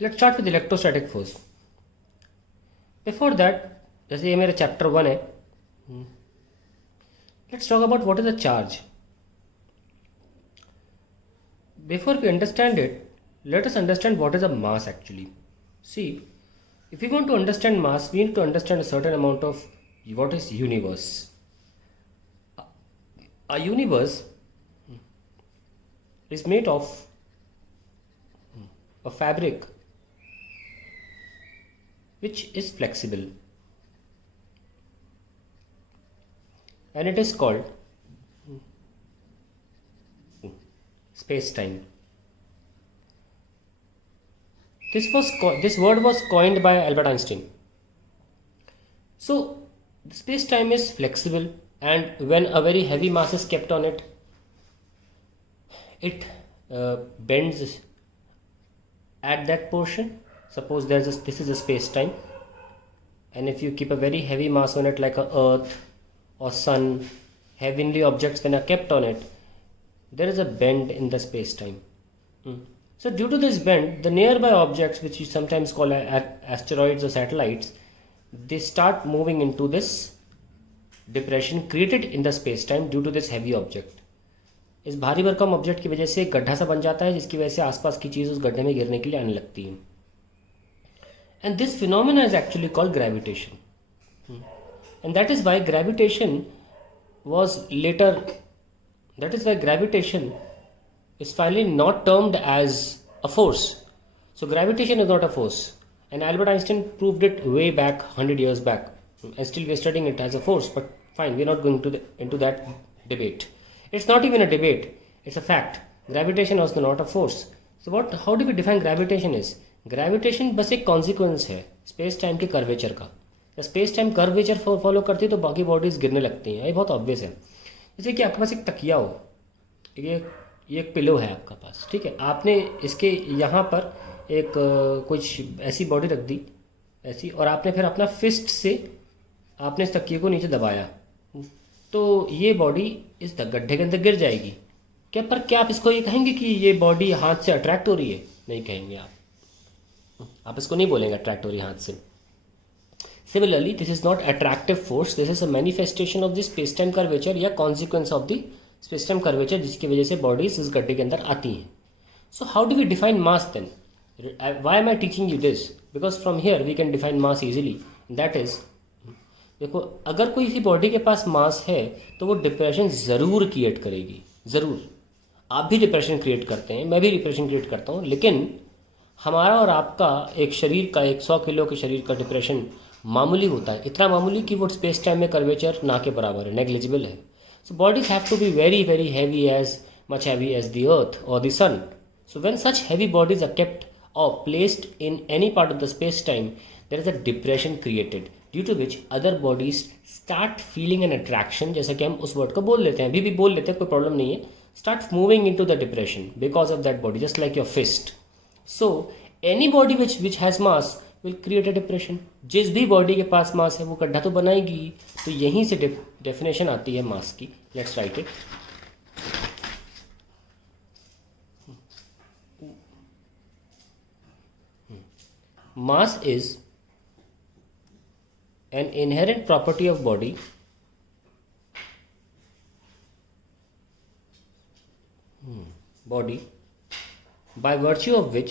Let's start with electrostatic force. Before that, जैसे ये मेरा चैप्टर 1 है, let's talk about what is a charge. Before we understand it, let us understand what is a mass actually. See, if we want to understand mass, we need to understand a certain amount of what is universe. A universe is made of a fabric which is flexible, and it is called space-time. This word was coined by Albert Einstein. So space-time is flexible, and when a very heavy mass is kept on it, it bends at that portion. Suppose this is a space-time, and if you keep a very heavy mass on it, like a Earth or Sun, heavenly objects when are kept on it, there is a bend in the space-time. So due to this bend, the nearby objects, which you sometimes call asteroids or satellites, they start moving into this depression created in the space-time due to this heavy object. इस भारी भरकम object की वजह से एक गड्ढा सा बन जाता है, जिसकी वजह से आसपास की चीज़ उस गड्ढे में गिरने के लिए आने लगती है. And this phenomena is actually called gravitation. And that is why gravitation was later, that is why gravitation is finally not termed as a force. So gravitation is not a force, and Albert Einstein proved it way back 100 years back, and still we are studying it as a force. But fine, we are not going into that debate. It's not even a debate, it's a fact. Gravitation was not a force. So how do we define gravitation? Is gravitation बस एक consequence है space time के curvature का. Space time curvature follow करती है तो बाकी bodies गिरने लगती हैं. ये बहुत ऑब्वियस है. जैसे कि आपके पास एक तकिया हो, ये एक पिलो है आपका पास, ठीक है. आपने इसके यहाँ पर एक कुछ ऐसी बॉडी रख दी ऐसी, और आपने फिर अपना फिस्ट से आपने इस तकिए को नीचे दबाया, तो ये बॉडी इस गड्ढे के अंदर गिर जाएगी. क्या आप इसको ये कहेंगे कि ये बॉडी हाथ से अट्रैक्ट हो रही है? नहीं कहेंगे आप इसको नहीं बोलेंगे अट्रैक्ट हो रही है हाथ से. Similarly, this is not attractive force. This is a manifestation of the space-time curvature या consequence of the space-time curvature, जिसकी वजह से bodies इस गड्ढे के अंदर आती हैं. So how do we define mass then? Why am I teaching you this? Because from here we can define mass easily. That is, देखो, अगर कोई सी बॉडी के पास मास है तो वो डिप्रेशन ज़रूर क्रिएट करेगी, ज़रूर. आप भी डिप्रेशन क्रिएट करते हैं, मैं भी डिप्रेशन क्रिएट करता हूँ, लेकिन हमारा और आपका एक शरीर का 100 किलो के शरीर का डिप्रेशन मामूली होता है. इतना मामूली कि वो स्पेस टाइम में कर्वेचर ना के बराबर है, नेग्लिजिबल है. So bodies have to be very very heavy, as much heavy as the earth और the sun. So when such heavy bodies are kept और placed in any part of the space time, there is a depression created due to which other bodies start feeling an attraction. जैसा कि हम उस word को बोल लेते हैं, अभी भी बोल लेते हैं, कोई प्रॉब्लम नहीं है. Start moving into the depression because of that body, just like your fist. So any body which has mass will create a depression. जिस भी बॉडी के पास मास है वो गड्ढा तो बनाएगी. तो यहीं से डेफिनेशन आती है मास की. Let's write it. Mass is an inherent property of body by virtue of which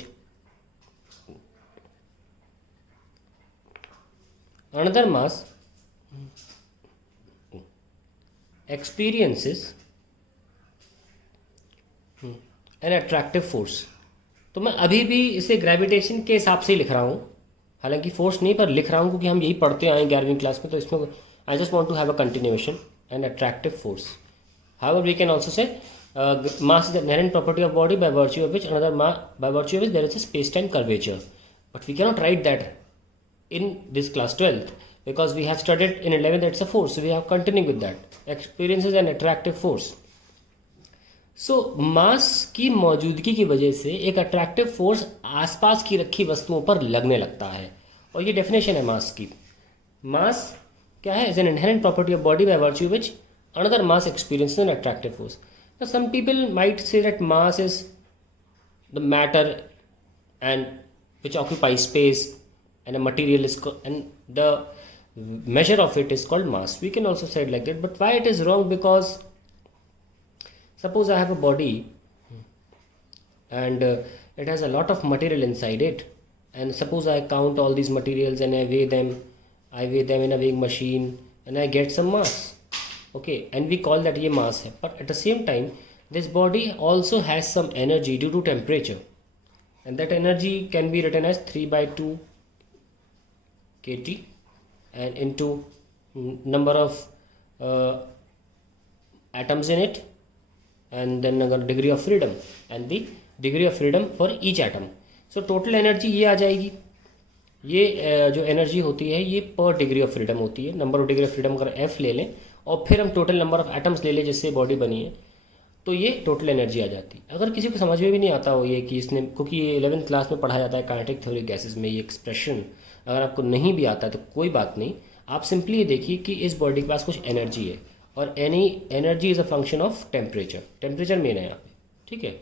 another mass experiences an attractive force. तो मैं अभी भी इसे ग्रेविटेशन के हिसाब से ही लिख रहा हूँ, हालांकि फोर्स नहीं, पर लिख रहा हूँ क्योंकि हम यही पढ़ते आए 11वीं क्लास में. तो इसमें I just want to have a continuation. An attractive force. However we can also say mass is the inherent property of body by virtue of which there is a space-time curvature. But we cannot write that in this class 12th because we have studied in 11th that it's a force. So we have continued with that. Experiences an attractive force. So mass की मौजूदगी की वजह से एक attractive force आसपास की रखी वस्तुओं पर लगने लगता है. और ये डेफिनेशन है मास की. मास क्या है? Is an inherent property of body by virtue which another mass experiences N attractive force. Now, some people might say that mass is the matter and which occupies space, and a material is and the measure of it is called mass. We can also say it like that, but why it is wrong? Because suppose I have a body and it has a lot of material inside it, and suppose I count all these materials and I weigh them in a weighing machine and I get some mass. Okay, and we call that ye mass hai. But at the same time, this body also has some energy due to temperature, and that energy can be written as 3 by 2 kT and into number of atoms in it, and then degree of freedom and the degree of freedom for each atom. So total energy ये आ जाएगी. ये जो energy होती है ये पर degree of freedom होती है. Number of degree of freedom अगर एफ ले लें और फिर हम टोटल नंबर ऑफ एटम्स ले लें जिससे बॉडी बनी है, तो ये टोटल एनर्जी आ जाती है. अगर किसी को समझ में भी नहीं आता हो ये कि इसने, क्योंकि ये 11th क्लास में पढ़ाया जाता है काइनेटिक थ्योरी गैसेस में, ये एक्सप्रेशन अगर आपको नहीं भी आता है तो कोई बात नहीं. आप सिंपली ये देखिए कि इस बॉडी के पास कुछ एनर्जी है और any energy is a function of temperature. Temperature main है यहाँ पे, ठीक है.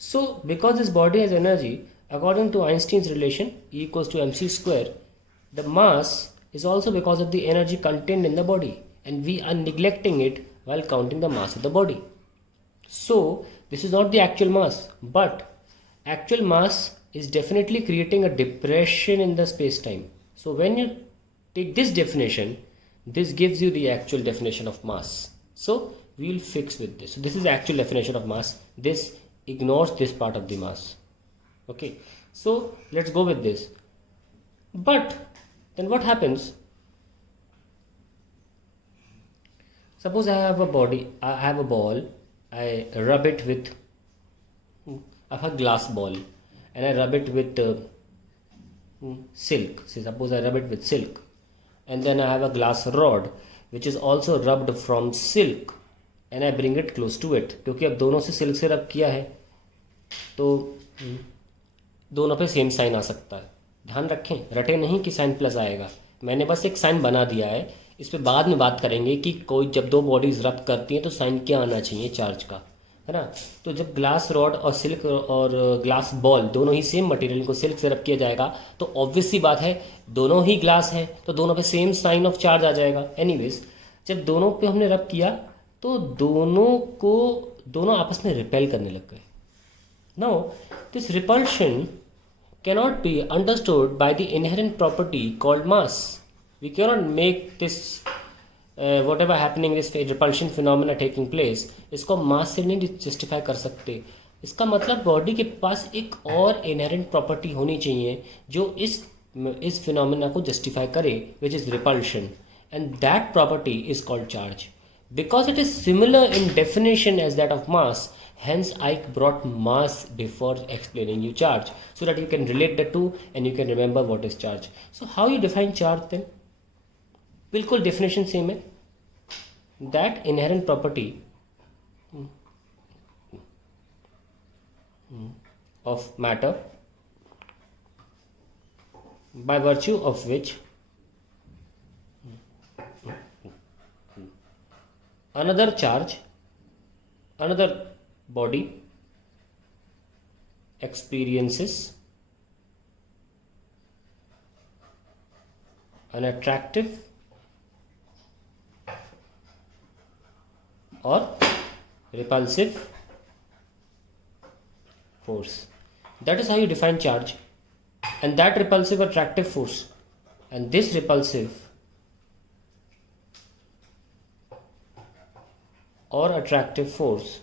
So because this body has energy, according to Einstein's relation E equals to mc square, the mass is also because of the energy contained in the body, and we are neglecting it while counting the mass of the body. So this is not the actual mass, but actual mass is definitely creating a depression in the space time. So when you take this definition, this gives you the actual definition of mass. So we will fix with this. So this is the actual definition of mass. This ignores this part of the mass. Okay, so let's go with this. But then what happens? Suppose I have a body, I have a ball, I rub it with, I have a glass ball and I rub it with silk. See, suppose I rub it with silk, and then I have a glass rod which is also rubbed from silk, and I bring it close to it. क्योंकि अब दोनों से silk से रब किया है तो दोनों पे सेम साइन आ सकता है. ध्यान रखें, रटे नहीं कि साइन प्लस आएगा. मैंने बस एक साइन बना दिया है. इस पे बाद में बात करेंगे कि कोई जब दो बॉडीज रब करती हैं तो साइन क्या आना चाहिए चार्ज का, है ना. तो जब ग्लास रॉड और सिल्क और ग्लास बॉल दोनों ही सेम मटेरियल को सिल्क से रब किया जाएगा तो ऑब्वियस सी बात है दोनों ही ग्लास हैं तो दोनों पे सेम साइन ऑफ चार्ज आ जाएगा. एनीवेज, जब दोनों पे हमने रब किया तो दोनों आपस में रिपेल करने लग गए. Now, this repulsion cannot be understood by the inherent property called mass. We cannot make this whatever happening, this repulsion phenomena taking place, इसको mass से नहीं justify कर सकते. इसका मतलब बॉडी के पास एक और inherent property होनी चाहिए जो इस phenomena को justify करे, which is repulsion, and that property is called charge. Because it is similar in definition as that of mass, hence I brought mass before explaining you charge, so that you can relate the two and you can remember what is charge. So how you define charge then? बिल्कुल definition same है. That inherent property of matter by virtue of which another charge, another body experiences an attractive or repulsive force. That is how you define charge. And that repulsive attractive force, and this repulsive or attractive force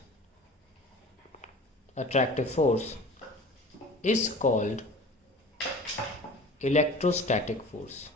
is called electrostatic force.